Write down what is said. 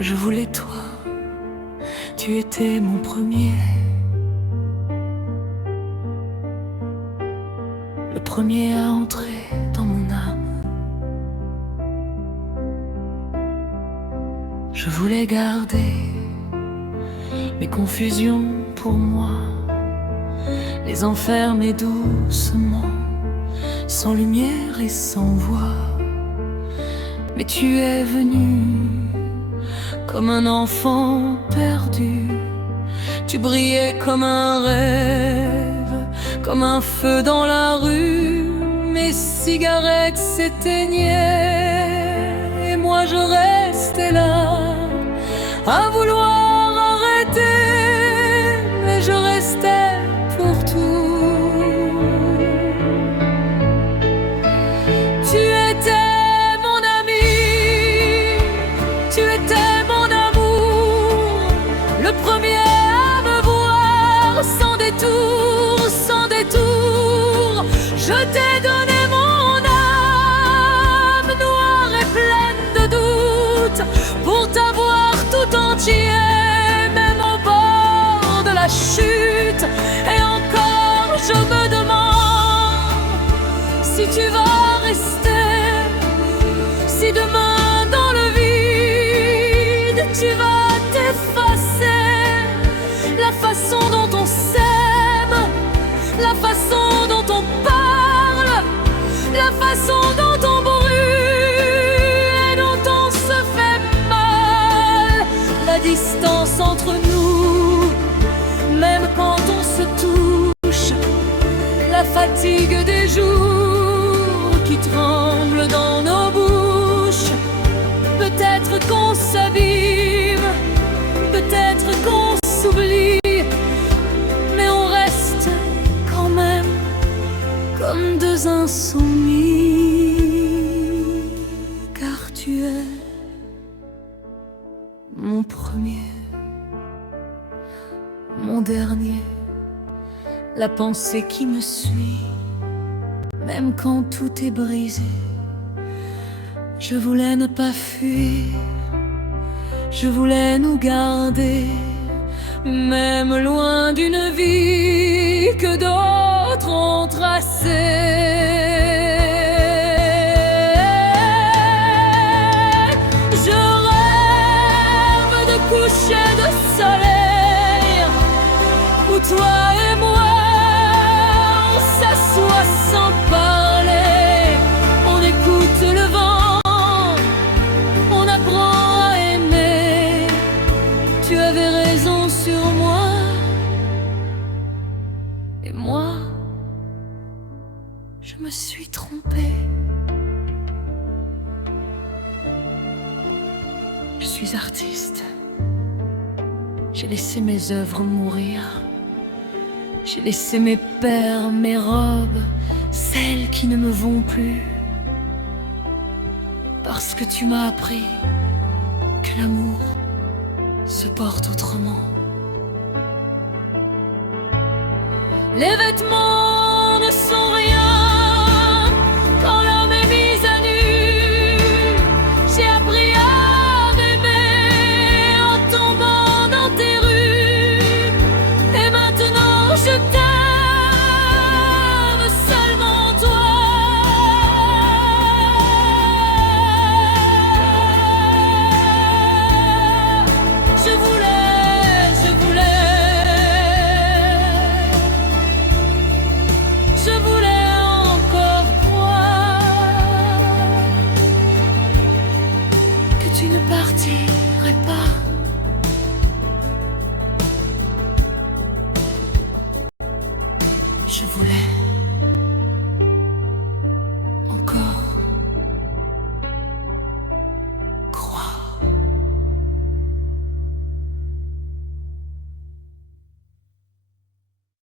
Je voulais toi, tu étais mon premier. Le premier à entrer dans mon âme. Je voulais garder mes confusions pour moi, les enfermer doucement, sans lumière et sans voix. Mais tu es venu comme un enfant perdu. Tu brillais comme un rêve, comme un feu dans la rue. Mes cigarettes s'éteignaient et moi je restais là à vouloir arrêter, mais je restais pour tout. Tu étais mon ami, tu étais mon amour, le premier à me voir sans détour, sans détour. Je t'ai donné mon âme noire et pleine de doutes pour t'avoir tout entier, même au bord de la chute. Et encore je me demande si tu vas rester, si demain dans le vide tu vas t'effacer. La façon dont on s'aime, la façon dont on parle, la façon dont on brûle et dont on se fait mal. La distance entre nous, même quand on se touche, la fatigue des jours qui tremblent dans nos bouches. Peut-être qu'on s'abîme, peut-être qu'on s'oublie, mais on reste quand même comme deux insoumis. Car tu es mon premier, mon dernier, la pensée qui me suit, même quand tout est brisé. Je voulais ne pas fuir, je voulais nous garder, même loin d'une vie que d'autres ont tracée. Je rêve de coucher de soleil où toi et moi on s'assoit sans parler, on écoute le vent, on apprend à aimer. Tu avais raison sur moi, et moi, je me suis trompée. Je suis artiste. J'ai laissé mes œuvres mourir. J'ai laissé mes pères, mes robes, celles qui ne me vont plus. Parce que tu m'as appris que l'amour se porte autrement. Les vêtements ne sont rien quand l'homme est mis à nu. J'ai appris à m'aimer en tombant dans tes rues. Et maintenant je t'aime seulement toi. Je voulais encore croire que tu ne partirais pas. Je voulais encore